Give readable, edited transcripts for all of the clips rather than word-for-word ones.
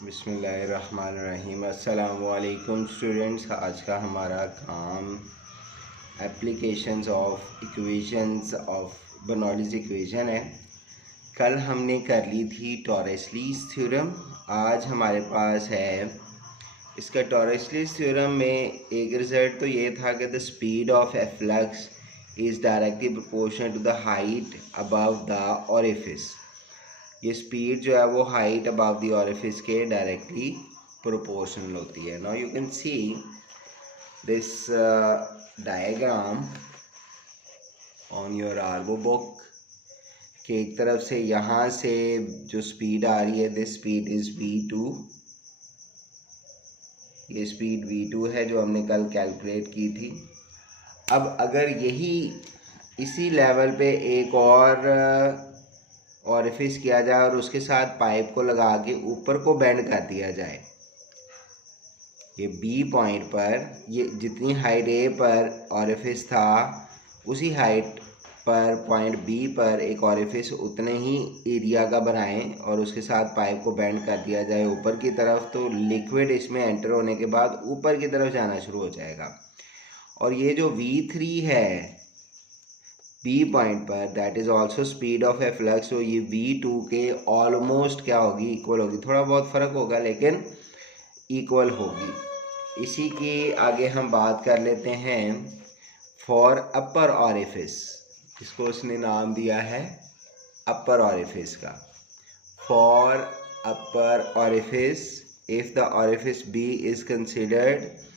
बिस्मिल्लाहिर्रहमानिर्रहीम। अस्सलामुअलैकुम स्टूडेंट्स। आज का हमारा काम applications of equations of Bernoulli's equation है। कल हमने कर ली थी टॉरेस्लीज़ थ्योरम। आज हमारे पास है इसका टॉरेस्लीज़ थ्योरम में एक रिजल्ट तो ये था कि the speed of a flux is directly proportional to the height above the orifice. ये स्पीड जो है वो हाइट अबव द ओरिफिस के डायरेक्टली प्रोपोर्शनल होती है। Now you can see this diagram on your Argo book कि एक तरफ से यहाँ से जो स्पीड आ रही है दिस स्पीड इज़ v2। ये स्पीड v2 है जो हमने कल कैलकुलेट की थी। अब अगर यही इसी लेवल पे एक और ऑरिफिस किया जाए और उसके साथ पाइप को लगा के ऊपर को बेंड कर दिया जाए, ये बी पॉइंट पर ये जितनी हाइट ए पर ऑरिफिस था उसी हाइट पर पॉइंट बी पर एक ऑरिफिस उतने ही एरिया का बनाएं और उसके साथ पाइप को बेंड कर दिया जाए ऊपर की तरफ, तो लिक्विड इसमें एंटर होने के बाद ऊपर की तरफ जाना शुरू हो जाएगा। और ये जो v3 है बी पॉइंट पर that is also speed of a flux. तो ये v2 के ऑलमोस्ट क्या होगी, इक्वल होगी। थोड़ा बहुत फ़र्क होगा लेकिन इक्वल होगी। इसी की आगे हम बात कर लेते हैं फॉर अपर ऑरिफिस। इसको उसने नाम दिया है अपर ऑरिफिस का। For upper orifice if the orifice B is considered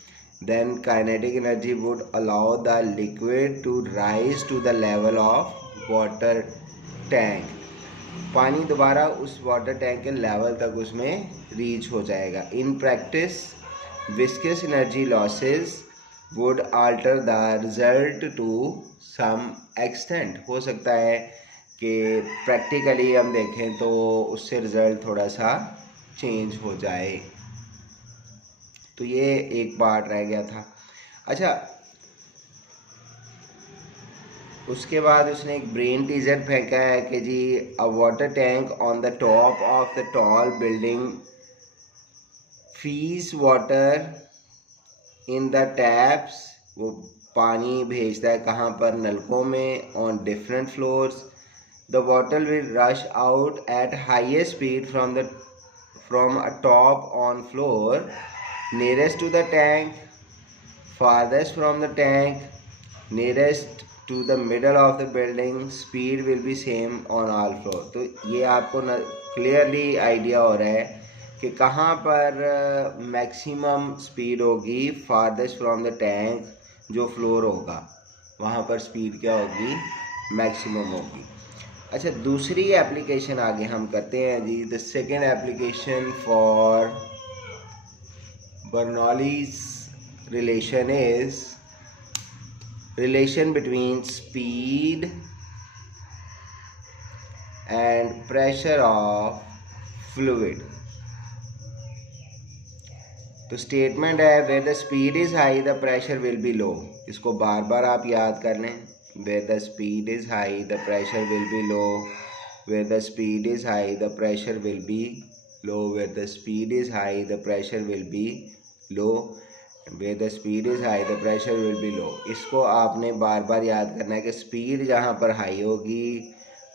then kinetic energy would allow the liquid to rise to the level of water tank। पानी दोबारा उस वाटर टैंक के लेवल तक उसमें रीच हो जाएगा। In practice viscous energy losses would alter the result to some extent। हो सकता है कि प्रैक्टिकली हम देखें तो उससे रिज़ल्ट थोड़ा सा चेंज हो जाए। तो ये एक पार्ट रह गया था। अच्छा, उसके बाद उसने एक ब्रेन टीजर फेंका है कि जी a water tank on the top of the tall building feeds water in the taps. वो पानी भेजता है कहाँ पर, नलकों में, on different floors. The water will rush out at highest speed from a top on floor nearest to the tank, farthest from the tank, nearest to the middle of the building, speed will be same on all floor। तो ये आपको clearly idea हो रहा है कि कहाँ पर maximum speed होगी। फारदेस्ट फ्रॉम द टैंक जो फ्लोर होगा वहाँ पर स्पीड क्या होगी, मैक्सिमम होगी। अच्छा, दूसरी एप्लीकेशन आगे हम करते हैं जी। The second application for Bernoulli's relation is relation between speed and pressure of fluid। तो स्टेटमेंट है where the speed is high the pressure will be low। इसको बार बार आप याद कर लें। where the speed is high the pressure will be low, where the speed is high the pressure will be low, where the speed is high the pressure will be low, where the speed is high the pressure will be low। इसको आपने बार बार याद करना है कि speed जहाँ पर high होगी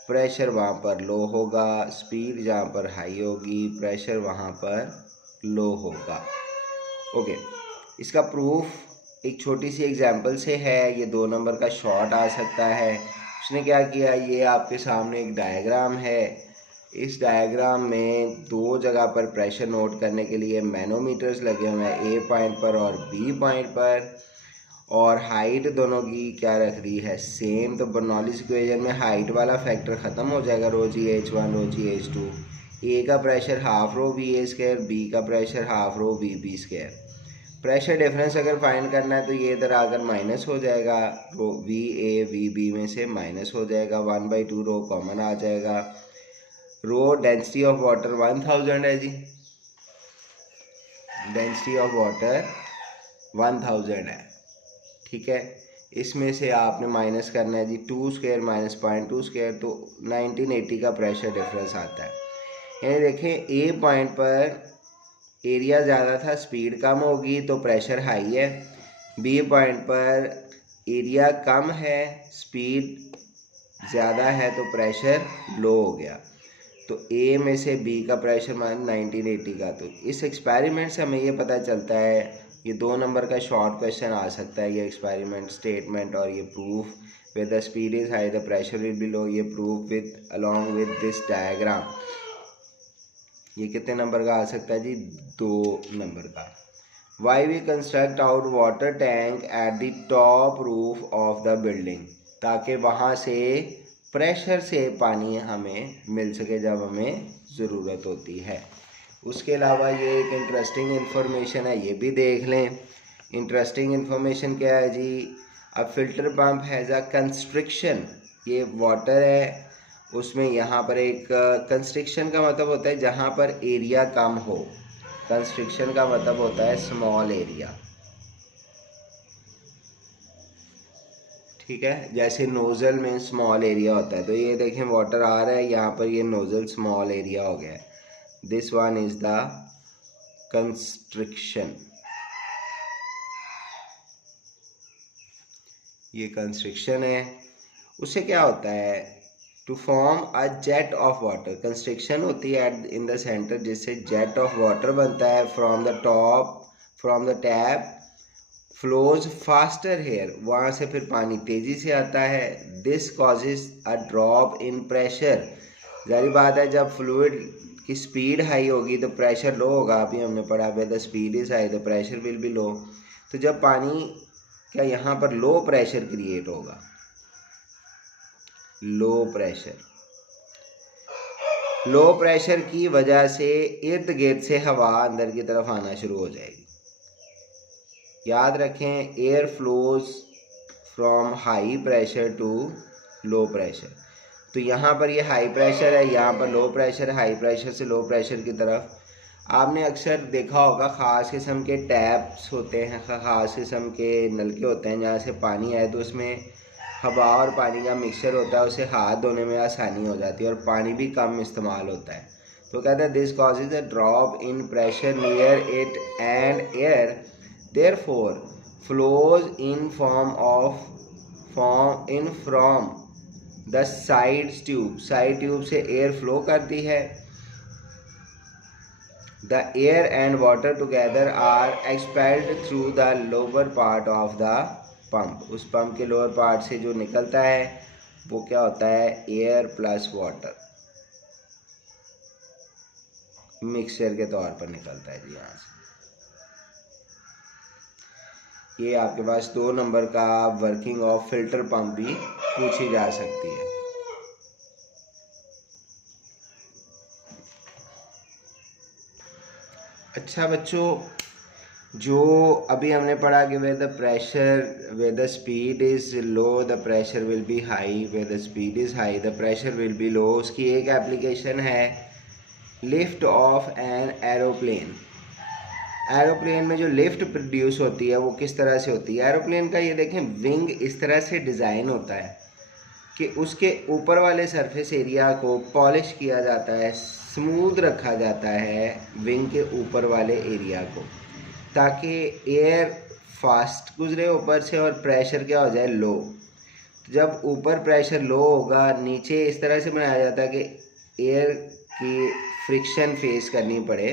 pressure वहाँ पर लो होगा, स्पीड जहाँ पर हाई होगी प्रेशर वहाँ पर लो होगा। ओके, इसका प्रूफ एक छोटी सी एग्जांपल से है। ये 2 नंबर का शॉर्ट आ सकता है। उसने क्या किया, ये आपके सामने एक डायग्राम है। इस डायग्राम में 2 जगह पर प्रेशर नोट करने के लिए मैनोमीटर्स लगे हुए हैं, ए पॉइंट पर और बी पॉइंट पर, और हाइट दोनों की क्या रख दी है, सेम। तो बर्नौलीज़ इक्वेशन में हाइट वाला फैक्टर ख़त्म हो जाएगा, रो जी H1 row ji H2। A का pressure half rho V A square, B का pressure half rho V B square. Pressure difference अगर फाइंड करना है तो ये इधर आकर माइनस हो जाएगा, rho V A V B में से माइनस हो जाएगा, 1/2 रो कॉमन आ जाएगा। रो डेंसिटी ऑफ वाटर 1000 है जी, डेंसिटी ऑफ वाटर 1000 है, ठीक है। इसमें से आपने माइनस करना है जी 2 स्क्वायर माइनस 0.2 स्क्वायर, तो 1980 का प्रेशर डिफरेंस आता है। यानी देखें ए पॉइंट पर एरिया ज़्यादा था, स्पीड कम होगी तो प्रेशर हाई है। बी पॉइंट पर एरिया कम है, स्पीड ज़्यादा है तो प्रेशर लो हो गया। तो ए में से बी का प्रेशर मान 1980 का। तो इस एक्सपेरिमेंट से हमें ये पता चलता है, ये 2 नंबर का शॉर्ट क्वेश्चन आ सकता है, ये एक्सपेरिमेंट स्टेटमेंट और ये proof with the speed is high the pressure will be low, ये proof with along with this diagram. ये कितने नंबर का आ सकता है जी? 2 नंबर का। Why we construct out water tank at the top roof of the building, ताकि वहाँ से प्रेशर से पानी हमें मिल सके जब हमें ज़रूरत होती है। उसके अलावा ये एक इंटरेस्टिंग इन्फॉर्मेशन है, ये भी देख लें। इंटरेस्टिंग इन्फॉर्मेशन क्या है जी? A filter pump has a constriction, ये वाटर है उसमें यहाँ पर एक कंस्ट्रिक्शन का मतलब होता है जहाँ पर एरिया कम हो। कंस्ट्रिक्शन का मतलब होता है स्मॉल एरिया, ठीक है। जैसे नोज़ल में स्मॉल एरिया होता है, तो ये देखें वाटर आ रहा है, यहाँ पर ये नोज़ल स्मॉल एरिया हो गया है। This one is the constriction, ये कंस्ट्रिक्शन है। उससे क्या होता है? To form a jet of water, constriction होती है इन द सेंटर, जिससे जेट ऑफ वाटर बनता है from the top, from the tap flows faster here, वहाँ से फिर पानी तेज़ी से आता है। This causes a drop in pressure, जारी बात है जब फ्लूइड की स्पीड हाई होगी तो प्रेशर लो होगा। अभी हमने पढ़ा है the speed is high the pressure will be low. तो जब पानी क्या यहाँ पर लो प्रेशर क्रिएट होगा, लो प्रेशर की वजह से इर्द गिर्द से हवा अंदर की तरफ आना शुरू हो जाएगी। याद रखें, air flows from high pressure to low pressure. तो यहाँ पर ये हाई प्रेशर है, यहाँ पर लो प्रेशर, हाई प्रेशर से लो प्रेशर की तरफ। आपने अक्सर देखा होगा ख़ास किस्म के टैप्स होते हैं, ख़ास किस्म के नलके होते हैं जहाँ से पानी आए तो उसमें हवा और पानी का मिक्सचर होता है, उसे हाथ धोने में आसानी हो जाती है और पानी भी कम इस्तेमाल होता है। तो कहते हैं this causes a drop in pressure near it and air therefore flows in from the side tube से एयर फ्लो करती है। the air and water together are expelled through the lower part of the pump, उस pump के lower part से जो निकलता है वो क्या होता है? एयर प्लस वाटर मिक्सचर के तौर पर निकलता है जी यहाँ से। ये आपके पास 2 नंबर का वर्किंग ऑफ फिल्टर पंप भी पूछी जा सकती है। अच्छा बच्चों, जो अभी हमने पढ़ा कि where the speed is low the pressure will be high, where the speed is high the pressure will be low, उसकी एक एप्लीकेशन है lift off an aeroplane. Aeroplane में जो लिफ्ट प्रोड्यूस होती है वो किस तरह से होती है? एरोप्लेन का ये देखें विंग इस तरह से डिज़ाइन होता है कि उसके ऊपर वाले सरफेस एरिया को पॉलिश किया जाता है, स्मूथ रखा जाता है विंग के ऊपर वाले एरिया को, ताकि एयर फास्ट गुजरे ऊपर से और प्रेशर क्या हो जाए? लो। तो जब ऊपर प्रेशर लो होगा, नीचे इस तरह से बनाया जाता है कि एयर की फ्रिक्शन फेस करनी पड़े।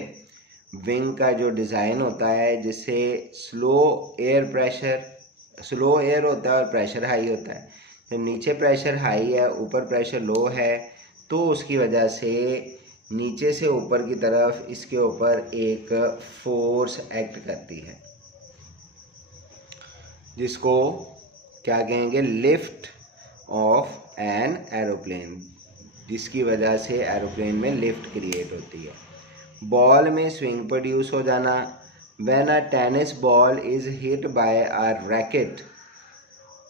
विंग का जो डिज़ाइन होता है जिससे स्लो एयर होता है और प्रेशर हाई होता है। जब नीचे प्रेशर हाई है, ऊपर प्रेशर लो है, तो उसकी वजह से नीचे से ऊपर की तरफ इसके ऊपर एक फोर्स एक्ट करती है, जिसको क्या कहेंगे? लिफ्ट ऑफ एन एरोप्लेन, जिसकी वजह से एरोप्लेन में लिफ्ट क्रिएट होती है। बॉल में स्विंग प्रोड्यूस हो जाना, when a tennis ball is hit by a racket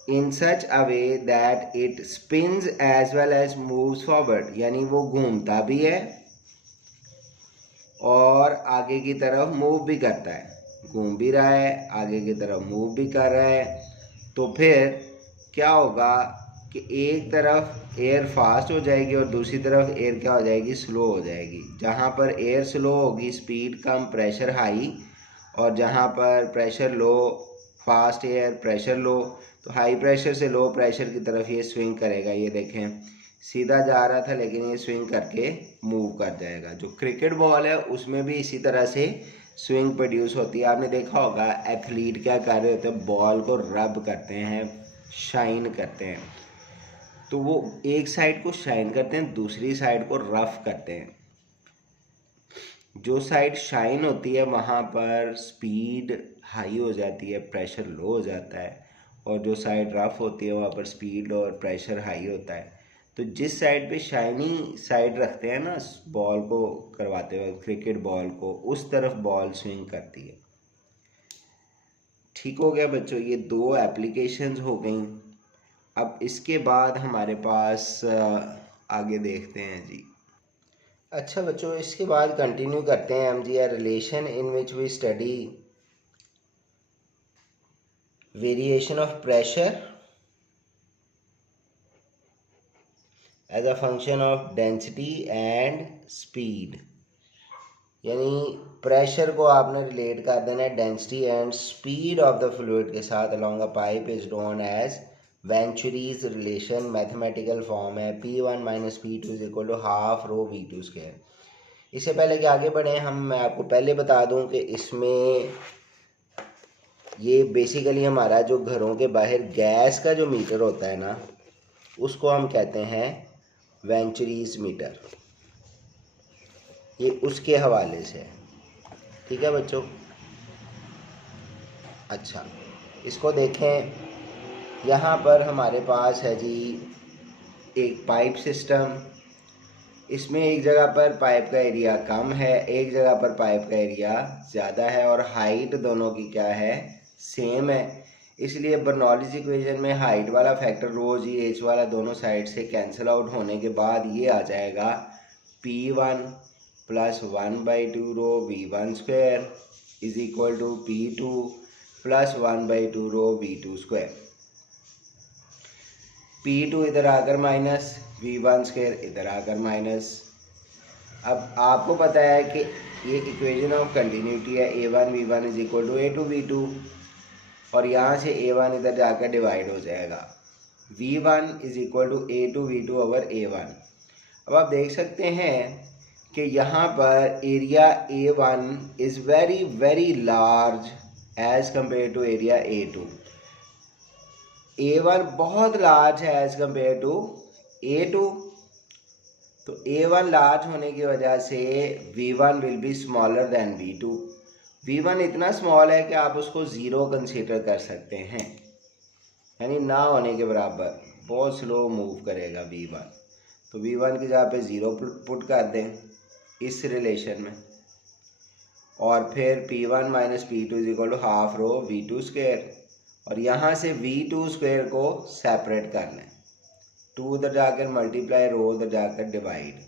in such a way that it spins as well as moves forward, यानी वो घूमता भी है और आगे की तरफ मूव भी करता है, घूम भी रहा है, आगे की तरफ मूव भी कर रहा है। तो फिर क्या होगा कि एक तरफ एयर फास्ट हो जाएगी और दूसरी तरफ एयर क्या हो जाएगी, स्लो हो जाएगी। जहाँ पर एयर स्लो होगी स्पीड कम प्रेशर हाई, और जहाँ पर pressure low fast air pressure low, तो हाई प्रेशर से लो प्रेशर की तरफ ये स्विंग करेगा। ये देखें सीधा जा रहा था लेकिन ये स्विंग करके मूव कर जाएगा। जो क्रिकेट बॉल है उसमें भी इसी तरह से स्विंग प्रोड्यूस होती है। आपने देखा होगा एथलीट क्या कर रहे होते हैं, बॉल को रब करते हैं, शाइन करते हैं, तो वो एक साइड को शाइन करते हैं दूसरी साइड को रफ करते हैं। जो साइड शाइन होती है वहाँ पर स्पीड हाई हो जाती है, प्रेशर लो हो जाता है, और जो साइड रफ होती है वहाँ पर स्पीड और प्रेशर हाई होता है। तो जिस साइड पे शाइनी साइड रखते हैं ना बॉल को करवाते हुए क्रिकेट बॉल को, उस तरफ बॉल स्विंग करती है। ठीक हो गया बच्चों, ये दो एप्लीकेशंस हो गई। अब इसके बाद हमारे पास आगे देखते हैं जी। अच्छा बच्चों, इसके बाद कंटिन्यू करते हैं हम जी, relation in which we study variation of pressure as a function of density and speed. यानी प्रेशर को आपने रिलेट कर देना है density and speed of the fluid के साथ along a pipe is known as Venturi's relation. Mathematical form है P1 - P2 is equal to half rho V2 square. इससे पहले कि आगे बढ़ें मैं आपको पहले बता दूं कि इसमें ये बेसिकली हमारा जो घरों के बाहर गैस का जो मीटर होता है ना, उसको हम कहते हैं वेंचुरीज मीटर। ये उसके हवाले से है, ठीक है बच्चों। अच्छा, इसको देखें, यहाँ पर हमारे पास है जी एक पाइप सिस्टम। इसमें एक जगह पर पाइप का एरिया कम है, एक जगह पर पाइप का एरिया ज़्यादा है, और हाइट दोनों की क्या है, सेम है। इसलिए बर्नौलीज इक्वेशन में हाइट वाला फैक्टर रो जी एच वाला दोनों साइड से कैंसिल आउट होने के बाद ये आ जाएगा P1 + 1/2 rho V1 square is equal to P2 + 1/2 rho V2 square. P2 इधर आकर माइनस, V1 स्क्वायर इधर आकर माइनस। अब आपको पता है कि ये इक्वेशन ऑफ कंटिन्यूटी है, A1 V1 is equal to A2 V2, और यहाँ से A1 इधर जाकर डिवाइड हो जाएगा, V1 is equal to A2 V2 over A1। अब आप देख सकते हैं कि यहाँ पर area A1 is very very large as compare to area A2। A1 बहुत लार्ज है एज़ कम्पेयर टू A2, तो A1 लार्ज होने की वजह से V1 will be smaller than V2। V1 इतना स्मॉल है कि आप उसको ज़ीरो कंसीडर कर सकते हैं, यानी ना होने के बराबर, बहुत स्लो मूव करेगा V1। तो V1 की जगह पे ज़ीरो पुट कर दें इस रिलेशन में, और फिर P1 - P2 is equal to half rho V2 square, और यहाँ से V2 स्क्वायर को सेपरेट कर लें, 2 उधर जाकर मल्टीप्लाई, रो उधर जाकर डिवाइड,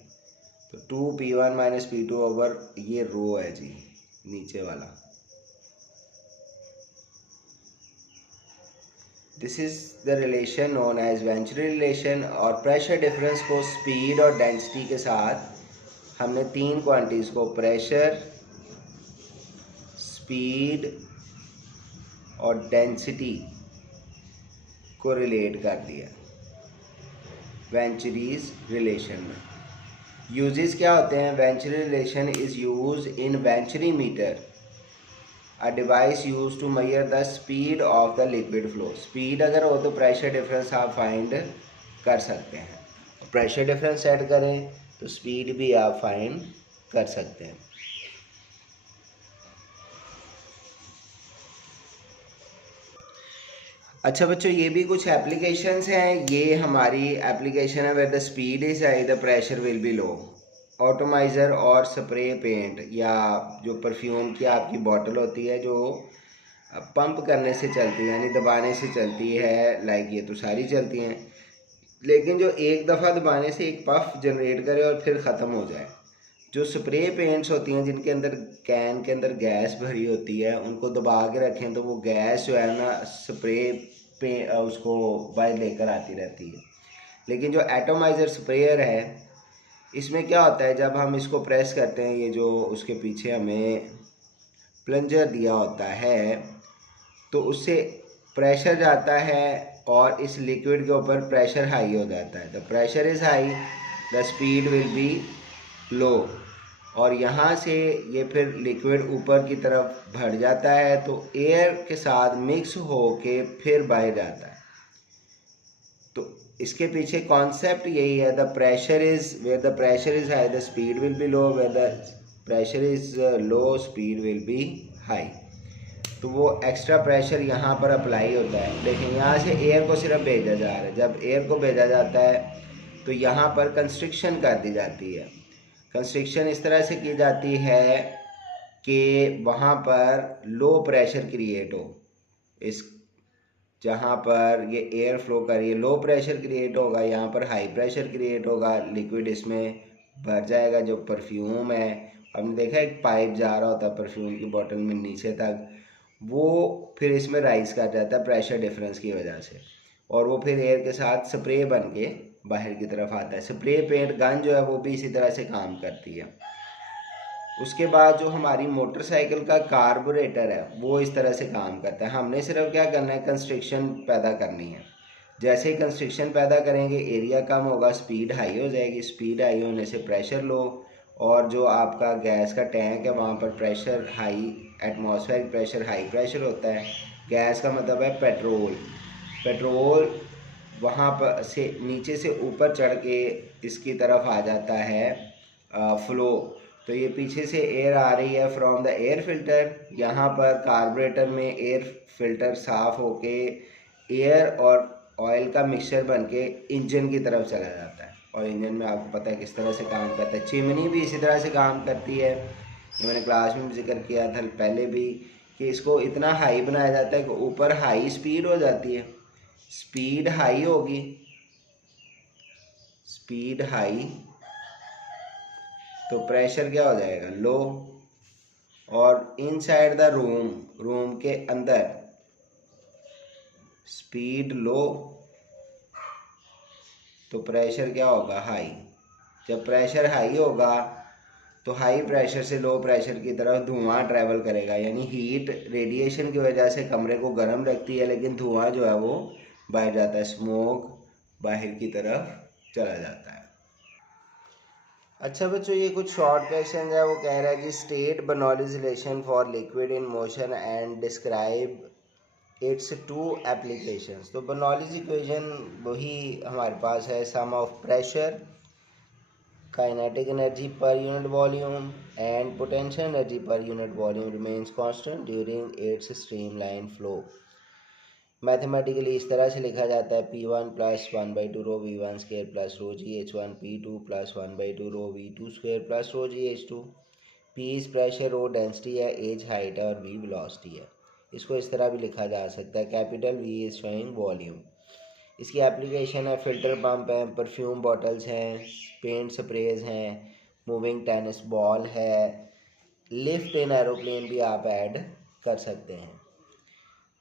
तो 2P1 - P2 ओवर ये रो है जी नीचे वाला। This is the relation known as Venturi relation. और प्रेशर डिफरेंस को स्पीड और डेंसिटी के साथ हमने तीन क्वांटिटीज़ को प्रेशर, स्पीड और डेंसिटी को रिलेट कर दिया वेंचुरीज रिलेशन में। यूजेस क्या होते हैं, Venturi relation is use in Venturi meter, a device use to measure the speed of the liquid flow. Speed अगर हो तो प्रेशर डिफरेंस आप फाइंड कर सकते हैं, प्रेशर डिफरेंस सेट करें तो स्पीड भी आप फाइंड कर सकते हैं। अच्छा बच्चों, ये भी कुछ एप्लीकेशंस हैं। ये हमारी एप्लीकेशन है where the speed is high the pressure will be low. Atomizer और स्प्रे पेंट, या जो परफ्यूम की आपकी बॉटल होती है जो पंप करने से चलती है, यानी दबाने से चलती है, लाइक ये तो सारी चलती हैं, लेकिन जो एक दफ़ा दबाने से एक पफ जनरेट करे और फिर ख़त्म हो जाए। जो स्प्रे पेंट्स होती हैं जिनके अंदर कैन के अंदर गैस भरी होती है, उनको दबा के रखें तो वो गैस जो है ना स्प्रे पे उसको बाहर लेकर आती रहती है। लेकिन जो एटोमाइज़र स्प्रेयर है इसमें क्या होता है, जब हम इसको प्रेस करते हैं, ये जो उसके पीछे हमें प्लंजर दिया होता है, तो उससे प्रेशर जाता है और इस लिक्विड के ऊपर प्रेशर हाई हो जाता है। The pressure is high, the speed will be low, और यहाँ से ये फिर लिक्विड ऊपर की तरफ बढ़ जाता है, तो एयर के साथ मिक्स हो के फिर बाहर जाता है। तो इसके पीछे कॉन्सेप्ट यही है, the pressure is where the pressure is high the speed will be low, where the pressure is low speed will be high. तो वो एक्स्ट्रा प्रेशर यहाँ पर अप्लाई होता है। देखिए यहाँ से एयर को सिर्फ भेजा जा रहा है, जब एयर को भेजा जाता है तो यहाँ पर कंस्ट्रिक्शन कर दी जाती है। कंस्ट्रिक्शन इस तरह से की जाती है कि वहाँ पर लो प्रेशर क्रिएट हो, इस जहाँ पर ये एयर फ्लो कर रही है लो प्रेशर क्रिएट होगा, यहाँ पर हाई प्रेशर क्रिएट होगा, लिक्विड इसमें भर जाएगा। जो परफ्यूम है, हमने देखा एक पाइप जा रहा होता है परफ्यूम की बोतल में नीचे तक, वो फिर इसमें राइज कर जाता है प्रेशर डिफरेंस की वजह से, और वो फिर एयर के साथ स्प्रे बन के बाहर की तरफ आता है। स्प्रे पेंट गन जो है वो भी इसी तरह से काम करती है। उसके बाद जो हमारी मोटरसाइकिल का कार्बोरेटर है वो इस तरह से काम करता है। हमने सिर्फ क्या करना है, कंस्ट्रिक्शन पैदा करनी है। जैसे ही कंस्ट्रिक्शन पैदा करेंगे एरिया कम होगा, स्पीड हाई हो जाएगी, स्पीड हाई होने से प्रेशर लो, और जो आपका गैस का टैंक है वहाँ पर pressure high, atmospheric pressure high pressure होता है। गैस का मतलब है पेट्रोल। पेट्रोल वहाँ पर से नीचे से ऊपर चढ़ के इसकी तरफ आ जाता है फ्लो। तो ये पीछे से एयर आ रही है फ्रॉम द एयर फिल्टर, यहाँ पर कार्बोरेटर में एयर फिल्टर साफ़ होके एयर और ऑयल का मिक्सचर बन के इंजन की तरफ चला जाता है। और इंजन में आपको पता है किस तरह से काम करता है। चिमनी भी इसी तरह से काम करती है, ये मैंने क्लास में भी जिक्र किया था पहले भी, कि इसको इतना हाई बनाया जाता है कि ऊपर हाई स्पीड हो जाती है। स्पीड हाई होगी, स्पीड हाई तो प्रेशर क्या हो जाएगा, लो, और इनसाइड द रूम, रूम के अंदर स्पीड लो तो प्रेशर क्या होगा, हाई। जब प्रेशर हाई होगा तो हाई प्रेशर से लो प्रेशर की तरफ धुआं ट्रैवल करेगा, यानी हीट रेडिएशन की वजह से कमरे को गर्म रखती है, लेकिन धुआं जो है वो बाहर जाता है, स्मोक बाहर की तरफ चला जाता है। अच्छा बच्चों, ये कुछ शॉर्ट क्वेश्चन है। वो कह रहा है कि state Bernoulli's relation for liquid in motion and describe its two applications. तो बर्नौलीज इक्वेशन वही हमारे पास है, sum of pressure, kinetic energy per unit volume and potential energy per unit volume remains constant during its streamline flow. Mathematically इस तरह से लिखा जाता है, P1 plus 1/2 rho V1 square plus rho GH1, P2 plus 1/2 rho V2 square plus rho GH2। P इस pressure, rho density है, H height है और V वेलोसिटी है। इसको इस तरह भी लिखा जा सकता है, capital V is showing volume. इसकी एप्लीकेशन है, फिल्टर पंप है, परफ्यूम बॉटल्स हैं, पेंट स्प्रेज हैं, मूविंग टेनिस बॉल है, लिफ्ट इन एरोप्लेन भी आप ऐड कर सकते हैं।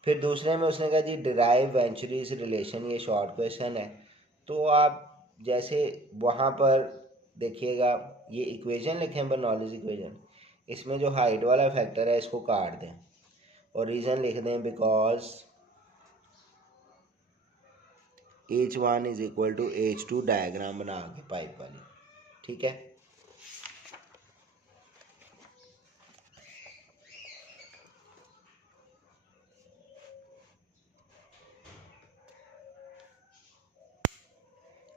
फिर दूसरे में उसने कहा जी डिराइव वेंचुरीज रिलेशन, ये शॉर्ट क्वेश्चन है। तो आप जैसे वहाँ पर देखिएगा ये इक्वेशन लिखें, बर्नौलीज इक्वेशन, इसमें जो हाइट वाला फैक्टर है इसको काट दें और रीज़न लिख दें because H1 is equal to H2, diagram बना के पाइप वाली, ठीक है।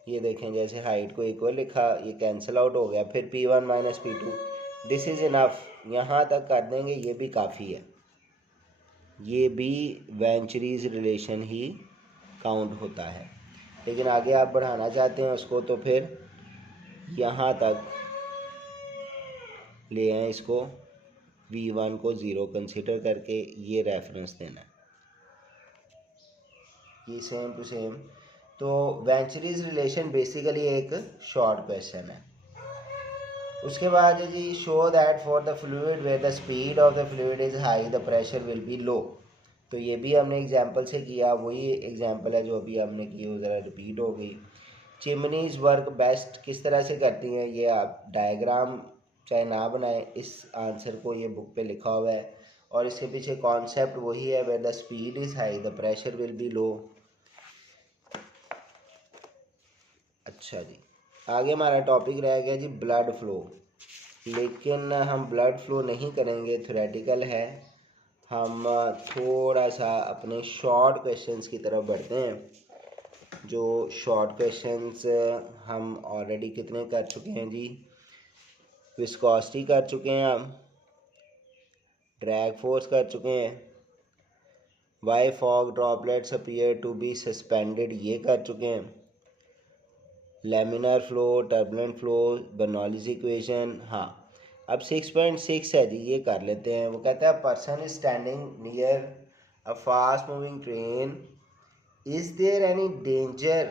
ये देखें जैसे हाइट को इक्वल लिखा, ये कैंसिल आउट हो गया, फिर P1 minus P2, this is enough, यहाँ तक कर देंगे, ये भी काफ़ी है, ये भी वेंचुरीज रिलेशन ही काउंट होता है। लेकिन आगे आप बढ़ाना चाहते हैं उसको तो फिर यहाँ तक ले आए इसको, V1 को 0 कंसीडर करके ये रेफरेंस देना है, ये सेम टू सेम। तो वेंचुरीज रिलेशन बेसिकली एक शॉर्ट क्वेश्चन है। उसके बाद है जी, show that for the fluid where the speed of the fluid is high the pressure will be low. तो ये भी हमने एग्जांपल से किया, वही एग्जांपल है जो अभी हमने की, वो ज़रा रिपीट हो गई चिमनीज वर्क बेस्ट किस तरह से करती हैं, ये आप डायग्राम चाहे ना बनाएं, इस आंसर को ये बुक पे लिखा हुआ है और इसके पीछे कॉन्सेप्ट वही है, where the speed is high the pressure will be low. अच्छा जी, आगे हमारा टॉपिक रह गया जी ब्लड फ्लो, लेकिन हम ब्लड फ्लो नहीं करेंगे, थ्योरेटिकल है। हम थोड़ा सा अपने शॉर्ट क्वेश्चंस की तरफ बढ़ते हैं। जो शॉर्ट क्वेश्चंस हम ऑलरेडी कितने कर चुके हैं जी, विस्कोसिटी कर चुके हैं, हम ड्रैग फोर्स कर चुके हैं, why fog droplets appear to be suspended ये कर चुके हैं, laminar flow, turbulent flow, Bernoulli's equation. हाँ, अब 6.6 है जी, ये कर लेते हैं। वो कहता है person is standing near a fast moving train, is there any danger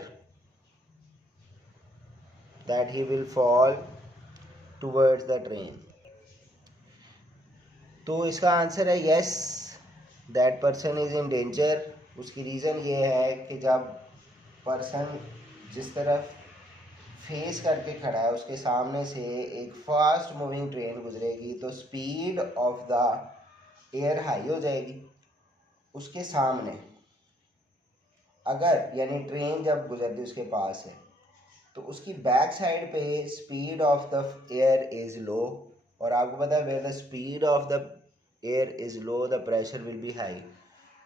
that he will fall towards the train. तो इसका आंसर है yes, that person is in danger. उसकी रीज़न ये है कि जब पर्सन जिस तरफ फेस करके खड़ा है उसके सामने से एक फास्ट मूविंग ट्रेन गुजरेगी तो speed of the air high हो जाएगी उसके सामने। अगर यानी ट्रेन जब गुजरती उसके पास है तो उसकी बैक साइड पे speed of the air is low, और आपको पता है where the speed of the air is low the pressure will be high.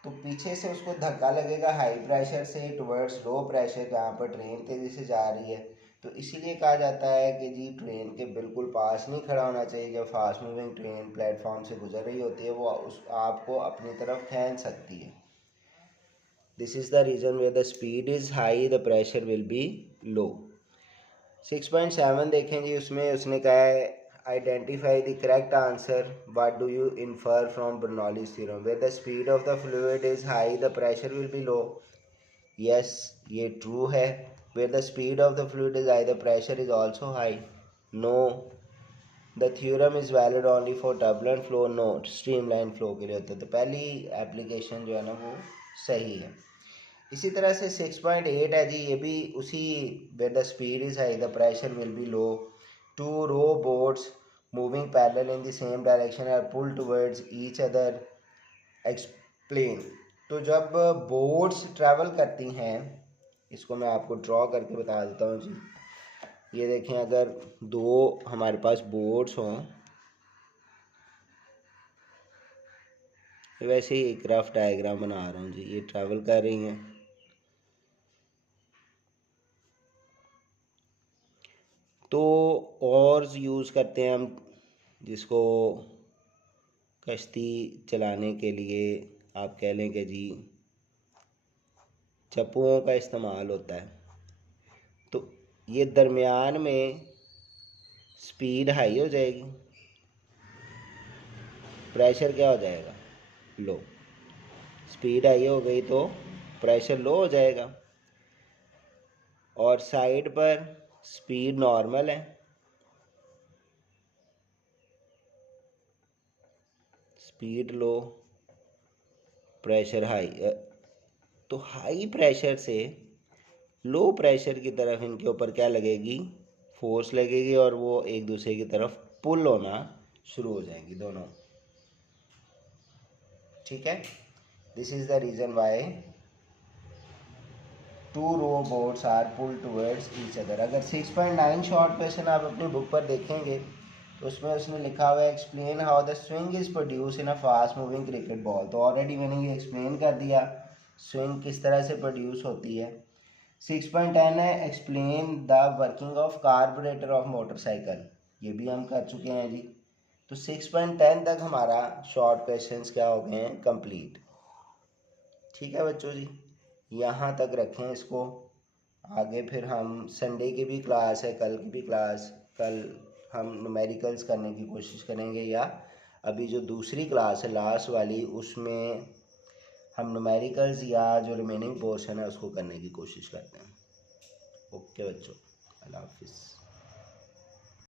तो पीछे से उसको धक्का लगेगा हाई प्रेशर से टुवर्ड्स लो प्रेशर, जहाँ पर ट्रेन तेज़ी से जा रही है। तो इसीलिए कहा जाता है कि जी ट्रेन के बिल्कुल पास नहीं खड़ा होना चाहिए। जब फास्ट मूविंग ट्रेन प्लेटफॉर्म से गुजर रही होती है वो उस आपको अपनी तरफ खींच सकती है। This is the reason where the speed is high the pressure will be low. 6.7 देखें जी, उसमें उसने कहा है identify the correct answer, what do you infer from Bernoulli's theorem, where the speed of the fluid is high the pressure will be low. Yes, ये true है। Where the speed of the fluid is high the pressure is also high. No, the theorem is valid only for turbulent flow, no streamline flow के लिए होता है। तो पहली application जो है ना वो सही है। इसी तरह से 6.8 है जी, ये भी उसी where the speed is high the pressure will be low, two row boats moving parallel in the same direction are pulled towards each other, explain. तो जब बोट्स ट्रैवल करती हैं, इसको मैं आपको ड्रॉ करके बता देता हूँ जी। ये देखें, अगर दो हमारे पास बोट्स हों, वैसे ही एक रफ डायग्राम बना रहा हूँ जी, ये ट्रैवल कर रही हैं। तो ऑर्स यूज़ करते हैं हम, जिसको कश्ती चलाने के लिए आप कह लें कि जी चप्पुओं का इस्तेमाल होता है। तो ये दरमियान में स्पीड हाई हो जाएगी, प्रेशर क्या हो जाएगा, लो। स्पीड हाई हो गई तो प्रेशर लो हो जाएगा, और साइड पर स्पीड नॉर्मल है, स्पीड लो प्रेशर हाई। तो हाई प्रेशर से लो प्रेशर की तरफ इनके ऊपर क्या लगेगी, फोर्स लगेगी, और वो एक दूसरे की तरफ पुल होना शुरू हो जाएंगी दोनों। ठीक है, this is the reason why two row boats are pull towards each other. अगर 6.9 शॉर्ट क्वेश्चन आप अपनी बुक पर देखेंगे तो उसमें उसने लिखा हुआ है explain how the swing is produce in a fast moving cricket ball. तो ऑलरेडी मैंने ये एक्सप्लेन कर दिया स्विंग किस तरह से प्रोड्यूस होती है। 6.10 है explain the working of carburettor of motorcycle, ये भी हम कर चुके हैं जी। तो 6.10 तक हमारा शॉर्ट क्वेश्चंस क्या हो गए हैं, कंप्लीट। ठीक है बच्चों जी, यहाँ तक रखें इसको। आगे फिर हम संडे की भी क्लास है, कल की भी क्लास, कल हम न्यूमेरिकल्स करने की कोशिश करेंगे, या अभी जो दूसरी क्लास है लास्ट वाली उसमें हम न्यूमेरिकल्स या जो रिमेनिंग पोर्शन है उसको करने की कोशिश करते हैं। ओके बच्चों, अल्लाह हाफिज़।